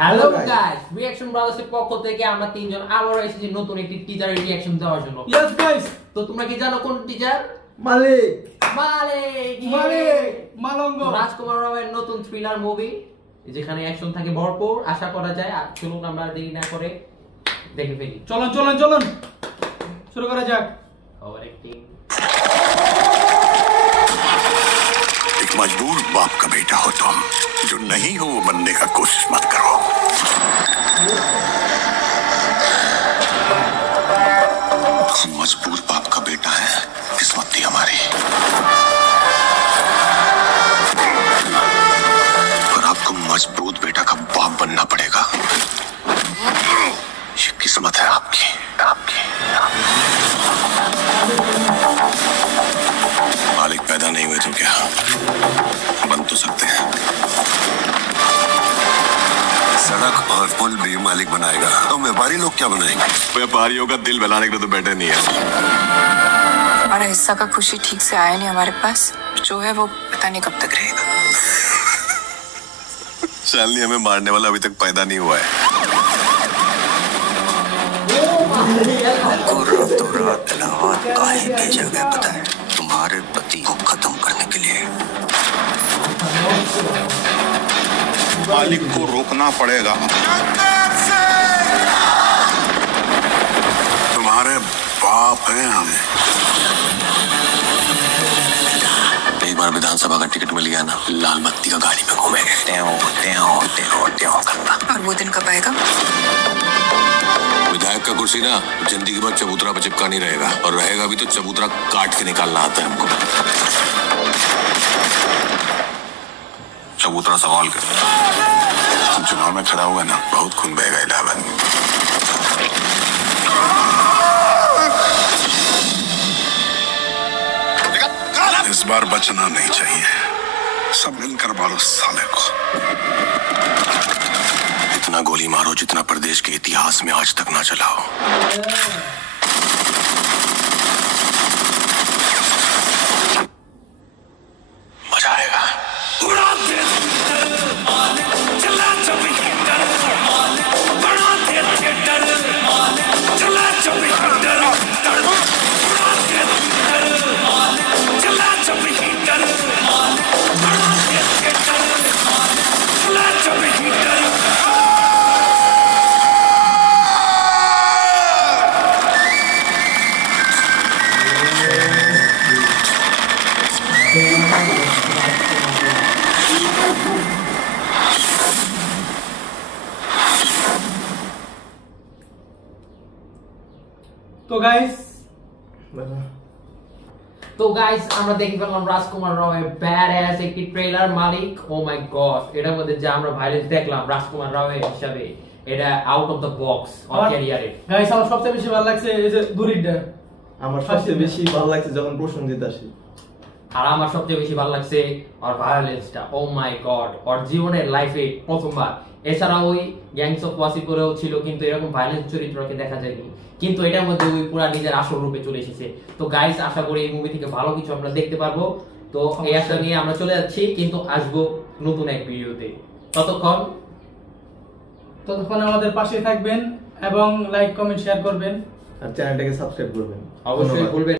Hello guys, reaction brothers এর পক্ষ থেকে আমরা তিনজন আবার এসেছি নতুন একটি টিজারের রিঅ্যাকশন দেওয়ার জন্য। ইয়েস গাইস, তো তোমরা কি জানো কোন টিজার? মালিক মালঙ্গ রাজকুমার রাওয়ের নতুন থ্রিলার মুভি, যেখানে অ্যাকশন থাকে ভরপুর, আশা করা যায়। আর চলুন আমরা দেরি না করে দেখে ফেলি। চলুন শুরু করা যাক। Over acting. एक मजबूर बाप का बेटा हो तुम, जो नहीं हो वो बनने का कोशिश मत करो। हम मजबूर बाप का बेटा है, किस्मत थी हमारी। और आपको मजबूत बेटा का बाप बनना पड़ेगा। ये किस्मत है आपकी। मालिक पैदा नहीं हुए तो क्या बन तो सकते हैं। सड़क और पुल भी मालिक बनाएगा, तो व्यापारी लोग क्या बनाएंगे? व्यापारियों का दिल बनाने के लिए तो बैठे नहीं है। हमारा हिस्सा का खुशी ठीक से आया नहीं हमारे पास, जो है वो पता नहीं कब तक रहेगा। शालिनी, हमें मारने वाला अभी तक पैदा नहीं हुआ है। रातों रात इलाहाबाद काहे भेजा गया पता है? तुम्हारे पति को खत्म करने के लिए। मालिक को रोकना पड़ेगा। तुम्हारे बाप हैं हम। एक बार विधानसभा का टिकट मिल गया ना, लाल बत्ती का गाड़ी में घूमेंगे, ट्यों करना। और वो दिन कब आएगा? विधायक का कुर्सी ना जिंदगी भर चबूतरा पर चिपका नहीं रहेगा, और रहेगा भी तो चबूतरा काट के निकालना आता है हमको। चबूतरा सवाल कर। चुनाव में खड़ा हुआ ना, बहुत खून बहेगा इलाहाबाद में। इस बार बचना नहीं चाहिए, सब मिलकर मारो साले को। इतना गोली मारो जितना प्रदेश के इतिहास में आज तक ना चला हो। मजा आएगा। তো গাইস আমরা দেখে পেলাম রাজকুমার রাওয়ের ব্যাডঅ্যাস একটি ট্রেলার মালিক। ও মাই গড, এটার মধ্যে যা আমরা ভাইলেন্স দেখলাম রাজকুমার রাওয়ের হিসাবে, এটা out of the box of ক্যারিয়ারে। গাইস, আমার সবচেয়ে বেশি ভালো লাগছে এই যে দুরিডা। আমার সবচেয়ে বেশি ভালো লাগছে যখন প্রসেনজিৎ আসে। আর আমার সবচেয়ে বেশি ভালো লাগছে আর ভায়োলেন্সটা। ও মাই গড, ওর জীবনের লাইফে প্রথমবার। এছাড়া ওই গ্যাংস অফ ওয়াসিপুরেও ছিল, কিন্তু এরকম ভায়োলেন্স চরিত্রকে দেখা যায়নি। কিন্তু এটার মধ্যে ওই পুরা নিজের আসল রূপে চলে এসেছে। তো গাইস, আশা করি এই মুভি থেকে ভালো কিছু আমরা দেখতে পারবো। তো এই আশা নিয়ে আমরা চলে যাচ্ছি, কিন্তু আসবো নতুন এক ভিডিওতে। ততক্ষণ আমাদের পাশে থাকবেন এবং লাইক কমেন্ট শেয়ার করবেন আর চ্যানেলটাকে সাবস্ক্রাইব করবেন। অবশ্যই ভুলবেন